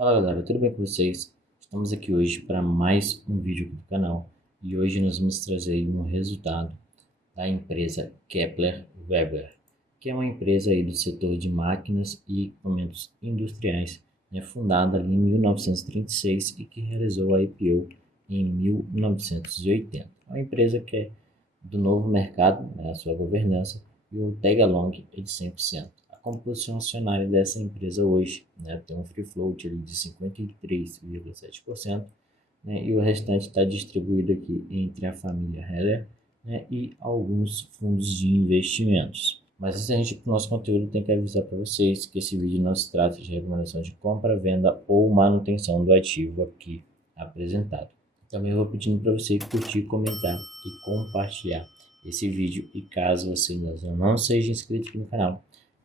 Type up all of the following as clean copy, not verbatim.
Fala galera, tudo bem com vocês? Estamos aqui hoje para mais um vídeo aqui do canal e hoje nós vamos trazer aí um resultado da empresa Kepler Weber, que é uma empresa aí do setor de máquinas e equipamentos industriais, né, fundada ali em 1936 e que realizou a IPO em 1980. É uma empresa que é do novo mercado, né, a sua governança, e o tag along é de 100%. A composição acionária dessa empresa hoje, né, tem um free float ali de 53,7%, né, e o restante está distribuído aqui entre a família Heller, né, e alguns fundos de investimentos. Mas antes da gente ir para o nosso conteúdo, tem que avisar para vocês que esse vídeo não se trata de recomendação de compra, venda ou manutenção do ativo aqui apresentado. Também vou pedindo para você curtir, comentar e compartilhar esse vídeo. E caso você ainda não seja inscrito aqui no canal,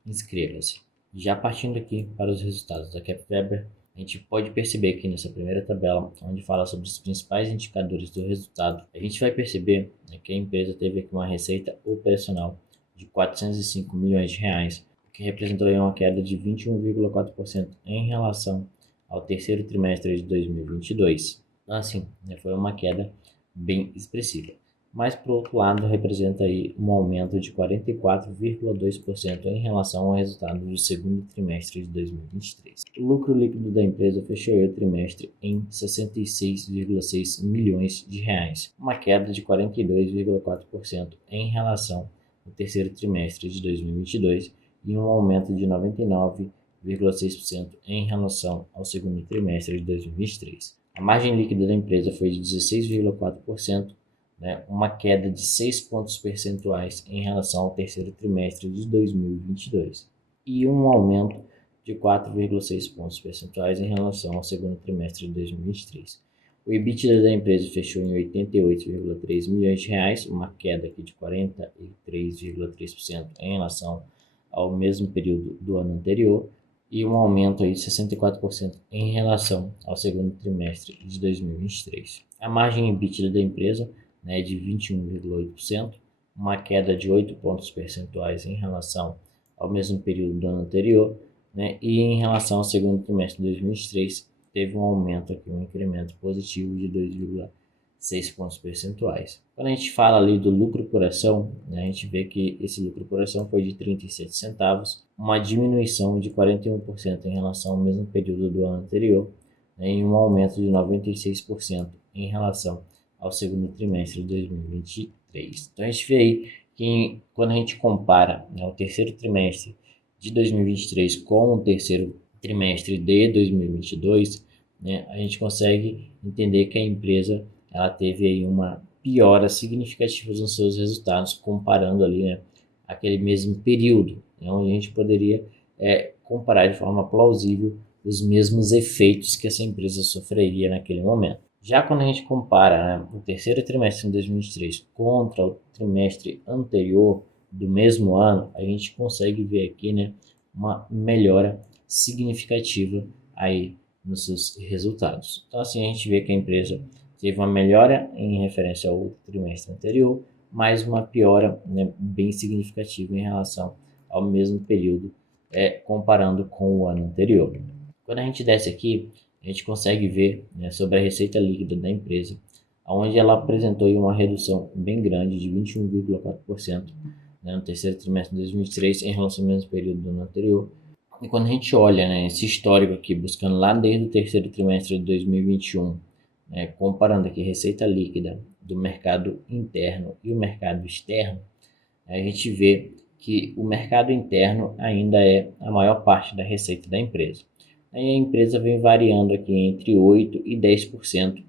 inscreva-se. Já partindo aqui para os resultados da Kepler Weber, a gente pode perceber aqui nessa primeira tabela, onde fala sobre os principais indicadores do resultado, a gente vai perceber, né, que a empresa teve aqui uma receita operacional de 405 milhões de reais, o que representou uma queda de 21,4% em relação ao terceiro trimestre de 2022. Então, assim, né, foi uma queda bem expressiva. Mas, por outro lado, representa aí um aumento de 44,2% em relação ao resultado do segundo trimestre de 2023. O lucro líquido da empresa fechou o trimestre em 66,6 milhões de reais, uma queda de 42,4% em relação ao terceiro trimestre de 2022 e um aumento de 99,6% em relação ao segundo trimestre de 2023. A margem líquida da empresa foi de 16,4%, né, uma queda de 6 pontos percentuais em relação ao terceiro trimestre de 2022 e um aumento de 4,6 pontos percentuais em relação ao segundo trimestre de 2023. O EBITDA da empresa fechou em 88,3 milhões de reais, uma queda aqui de 43,3% em relação ao mesmo período do ano anterior e um aumento aí de 64% em relação ao segundo trimestre de 2023. A margem EBITDA da empresa, né, de 21,8%, uma queda de 8 pontos percentuais em relação ao mesmo período do ano anterior, né, e em relação ao segundo trimestre de 2023, teve um aumento aqui, um incremento positivo de 2,6 pontos percentuais. Quando a gente fala ali do lucro por ação, né, a gente vê que esse lucro por ação foi de 37 centavos, uma diminuição de 41% em relação ao mesmo período do ano anterior, né, e um aumento de 96% em relação ao segundo trimestre de 2023. Então a gente vê aí que quando a gente compara, né, o terceiro trimestre de 2023 com o terceiro trimestre de 2022, né, a gente consegue entender que a empresa ela teve aí uma piora significativa nos seus resultados comparando ali, né, aquele mesmo período, né, onde a gente poderia comparar de forma plausível os mesmos efeitos que essa empresa sofreria naquele momento. Já quando a gente compara, né, o terceiro trimestre de 2023 contra o trimestre anterior do mesmo ano, a gente consegue ver aqui, né, uma melhora significativa aí nos seus resultados. Então, assim, a gente vê que a empresa teve uma melhora em referência ao trimestre anterior, mas uma piora, né, bem significativa em relação ao mesmo período, comparando com o ano anterior. Quando a gente desce aqui, a gente consegue ver, né, sobre a receita líquida da empresa, onde ela apresentou uma redução bem grande de 21,4%, né, no terceiro trimestre de 2023 em relação ao mesmo período do ano anterior. E quando a gente olha, né, esse histórico aqui, buscando lá desde o terceiro trimestre de 2021, né, comparando aqui receita líquida do mercado interno e o mercado externo, a gente vê que o mercado interno ainda é a maior parte da receita da empresa. Aí a empresa vem variando aqui entre 8% e 10%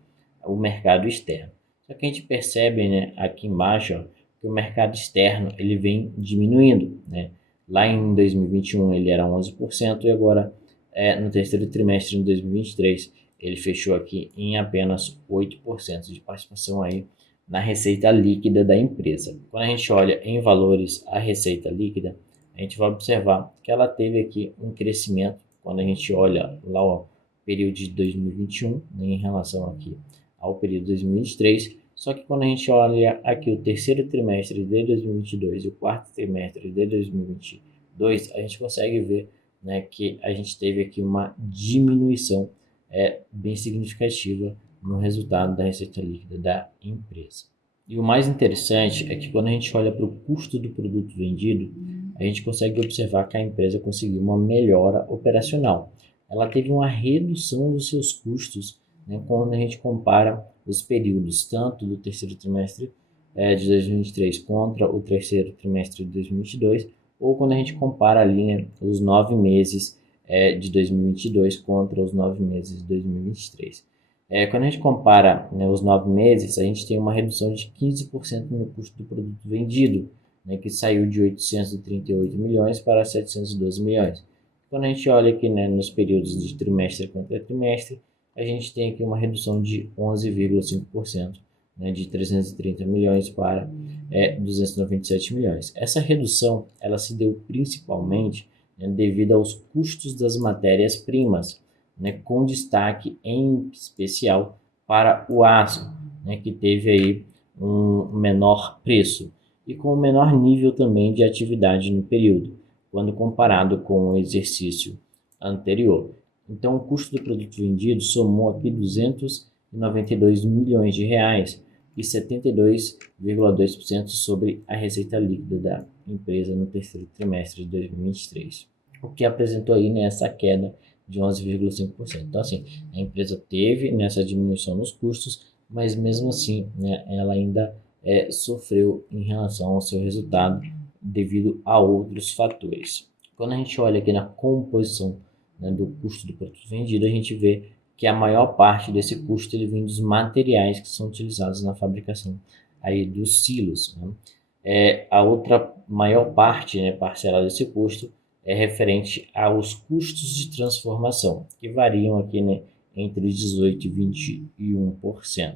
o mercado externo. Só que a gente percebe, né, aqui embaixo, ó, que o mercado externo ele vem diminuindo, né? Lá em 2021 ele era 11% e agora no terceiro trimestre de 2023 ele fechou aqui em apenas 8% de participação aí na receita líquida da empresa. Quando a gente olha em valores a receita líquida, a gente vai observar que ela teve aqui um crescimento quando a gente olha lá o período de 2021, né, em relação aqui ao período de 2023, só que quando a gente olha aqui o terceiro trimestre de 2022 e o quarto trimestre de 2022, a gente consegue ver, né, que a gente teve aqui uma diminuição bem significativa no resultado da receita líquida da empresa. E o mais interessante é que quando a gente olha para o custo do produto vendido, a gente consegue observar que a empresa conseguiu uma melhora operacional. Ela teve uma redução dos seus custos, né, quando a gente compara os períodos tanto do terceiro trimestre de 2023 contra o terceiro trimestre de 2022, ou quando a gente compara ali, né, os 9 meses de 2022 contra os 9 meses de 2023. Quando a gente compara, né, os 9 meses, a gente tem uma redução de 15% no custo do produto vendido, né, que saiu de 838 milhões para 712 milhões. Quando a gente olha aqui, né, nos períodos de trimestre contra trimestre, a gente tem aqui uma redução de 11,5%, né, de 330 milhões para 297 milhões. Essa redução ela se deu principalmente, né, devido aos custos das matérias-primas, né, com destaque em especial para o aço, né, que teve aí um menor preço e com um menor nível também de atividade no período, quando comparado com o exercício anterior. Então, o custo do produto vendido somou aqui 292 milhões de reais e 72,2% sobre a receita líquida da empresa no terceiro trimestre de 2023, o que apresentou aí nessa queda de 11,5%. Então, assim, a empresa teve nessa diminuição nos custos, mas mesmo assim, né, ela ainda sofreu em relação ao seu resultado devido a outros fatores. Quando a gente olha aqui na composição, né, do custo do produto vendido, a gente vê que a maior parte desse custo ele vem dos materiais que são utilizados na fabricação aí dos silos, né? A outra maior parte, né, parcela desse custo é referente aos custos de transformação, que variam aqui, né, entre 18% e 21%.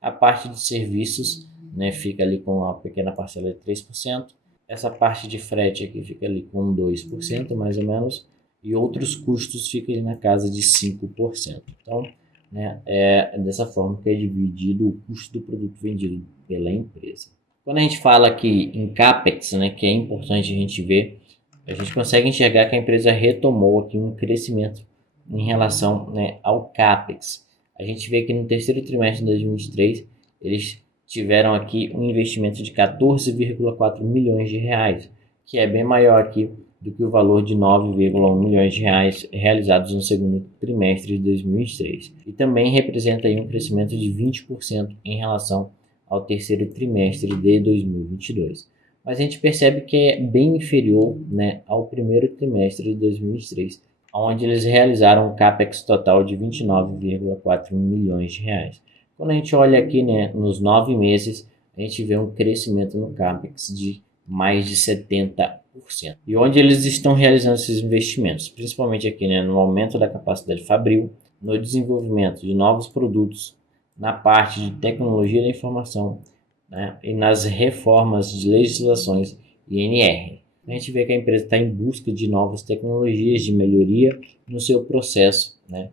A parte de serviços, né, fica ali com uma pequena parcela de 3%. Essa parte de frete aqui fica ali com 2%, mais ou menos, e outros custos ficam ali na casa de 5%. Então, né, é dessa forma que é dividido o custo do produto vendido pela empresa. Quando a gente fala aqui em CAPEX, né, que é importante a gente ver, a gente consegue enxergar que a empresa retomou aqui um crescimento em relação, né, ao CAPEX. A gente vê que no terceiro trimestre de 2023, eles tiveram aqui um investimento de 14,4 milhões de reais, que é bem maior aqui do que o valor de 9,1 milhões de reais realizados no segundo trimestre de 2023. E também representa aí um crescimento de 20% em relação ao terceiro trimestre de 2022. Mas a gente percebe que é bem inferior, né, ao primeiro trimestre de 2023, onde eles realizaram um CAPEX total de 29,4 milhões de reais. Quando a gente olha aqui, né, nos 9 meses, a gente vê um crescimento no CAPEX de mais de 70%. E onde eles estão realizando esses investimentos? Principalmente aqui, né, no aumento da capacidade fabril, no desenvolvimento de novos produtos, na parte de tecnologia da informação, né, e nas reformas de legislações INR. A gente vê que a empresa está em busca de novas tecnologias de melhoria no seu processo, né,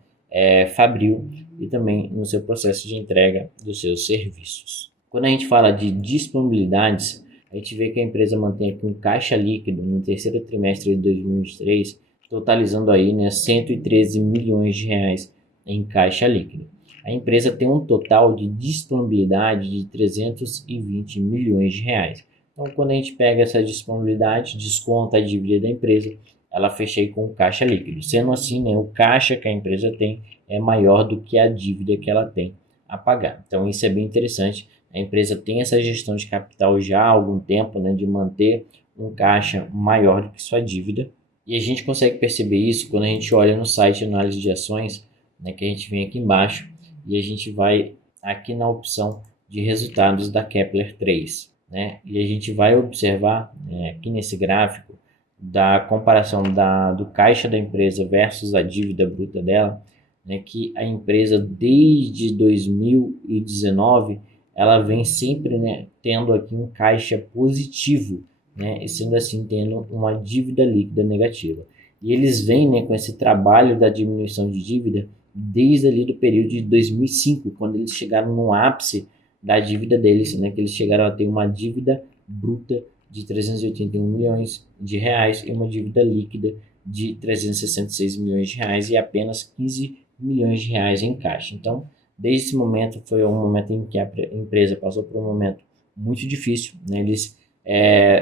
fabril e também no seu processo de entrega dos seus serviços. Quando a gente fala de disponibilidades, a gente vê que a empresa mantém aqui um caixa líquido no terceiro trimestre de 2023, totalizando aí, né, 113 milhões de reais em caixa líquido. A empresa tem um total de disponibilidade de 320 milhões de reais. Então, quando a gente pega essa disponibilidade, desconta a dívida da empresa, ela fecha aí com o caixa líquido. Sendo assim, né, o caixa que a empresa tem é maior do que a dívida que ela tem a pagar. Então, isso é bem interessante. A empresa tem essa gestão de capital já há algum tempo, né, de manter um caixa maior do que sua dívida. E a gente consegue perceber isso quando a gente olha no site Análise de Ações, né, que a gente vem aqui embaixo, e a gente vai aqui na opção de resultados da Kepler 3. Né, e a gente vai observar, né, aqui nesse gráfico da comparação do caixa da empresa versus a dívida bruta dela, né, que a empresa desde 2019 ela vem sempre, né, tendo aqui um caixa positivo, né, e sendo assim tendo uma dívida líquida negativa. E eles vêm, né, com esse trabalho da diminuição de dívida desde ali do período de 2005, quando eles chegaram no ápice da dívida deles, né, que eles chegaram a ter uma dívida bruta de 381 milhões de reais e uma dívida líquida de 366 milhões de reais e apenas 15 milhões de reais em caixa. Então, desde esse momento foi um momento em que a empresa passou por um momento muito difícil, né? Eles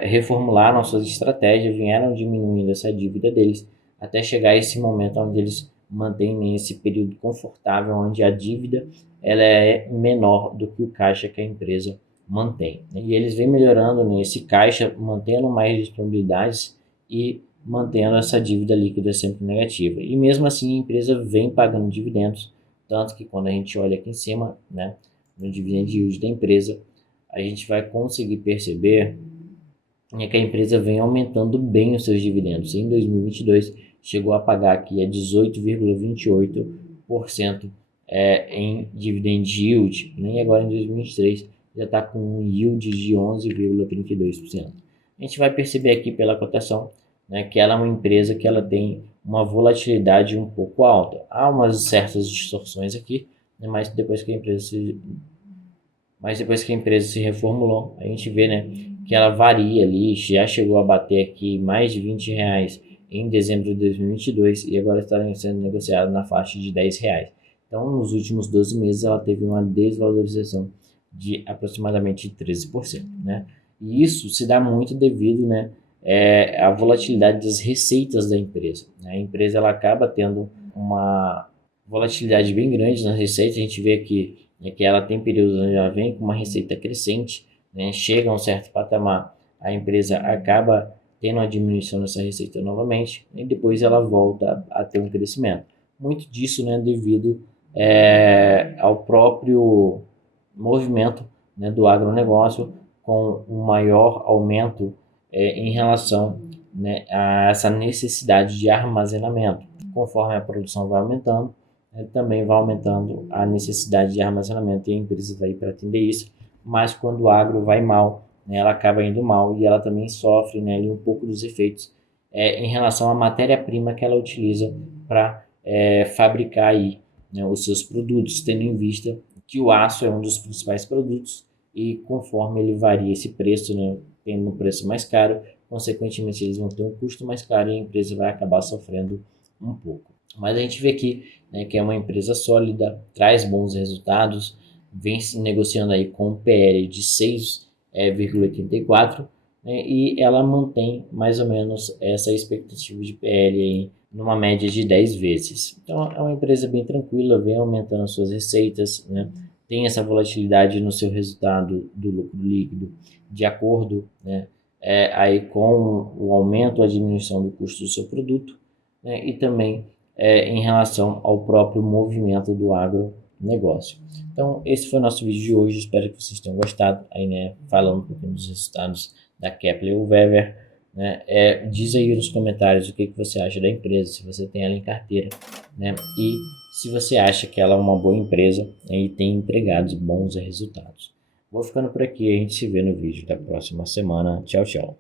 reformularam suas estratégias, vieram diminuindo essa dívida deles, até chegar a esse momento onde eles mantêm esse período confortável, onde a dívida ela é menor do que o caixa que a empresa mantém. E eles vêm melhorando nesse caixa, mantendo mais disponibilidades e mantendo essa dívida líquida sempre negativa. E mesmo assim a empresa vem pagando dividendos, tanto que quando a gente olha aqui em cima, né, no dividend yield da empresa, a gente vai conseguir perceber que a empresa vem aumentando bem os seus dividendos. Em 2022 chegou a pagar aqui a 18,28% em dividend yield, nem agora em 2023 já está com um yield de 11,32%. A gente vai perceber aqui pela cotação, né, que ela é uma empresa que ela tem uma volatilidade um pouco alta. Há umas certas distorções aqui, né, mas depois que a empresa se reformulou, a gente vê, né, que ela varia ali, já chegou a bater aqui mais de R$ 20 em dezembro de 2022 e agora está sendo negociado na faixa de R$ 10. Então, nos últimos 12 meses, ela teve uma desvalorização de aproximadamente 13%, né? E isso se dá muito devido, né, à volatilidade das receitas da empresa, né? A empresa ela acaba tendo uma volatilidade bem grande nas receitas. A gente vê aqui, né, que ela tem períodos onde ela vem com uma receita crescente, né, chega a um certo patamar, a empresa acaba tendo uma diminuição dessa receita novamente e depois ela volta a ter um crescimento. Muito disso, né, devido ao próprio movimento, né, do agronegócio, com um maior aumento em relação, né, a essa necessidade de armazenamento. Conforme a produção vai aumentando, também vai aumentando a necessidade de armazenamento e a empresa vai para atender isso. Mas quando o agro vai mal, né, ela acaba indo mal e ela também sofre, né, ali um pouco dos efeitos em relação à matéria-prima que ela utiliza para fabricar aí, né, os seus produtos, tendo em vista que o aço é um dos principais produtos e conforme ele varia esse preço, né, tendo um preço mais caro, consequentemente eles vão ter um custo mais caro e a empresa vai acabar sofrendo um pouco. Mas a gente vê aqui, né, que é uma empresa sólida, traz bons resultados, vem se negociando aí com um PL de 6,84, né, e ela mantém mais ou menos essa expectativa de PL aí numa média de 10 vezes. Então é uma empresa bem tranquila, vem aumentando suas receitas, né, tem essa volatilidade no seu resultado do lucro líquido de acordo, né, aí com o aumento ou a diminuição do custo do seu produto, né, e também em relação ao próprio movimento do agronegócio. Então, esse foi o nosso vídeo de hoje. Espero que vocês tenham gostado. Aí, né, falando um pouquinho dos resultados da Kepler Weber, né? Diz aí nos comentários o que você acha da empresa, se você tem ela em carteira, né? E se você acha que ela é uma boa empresa, né, e tem entregado bons resultados. Vou ficando por aqui. A gente se vê no vídeo da próxima semana. Tchau, tchau.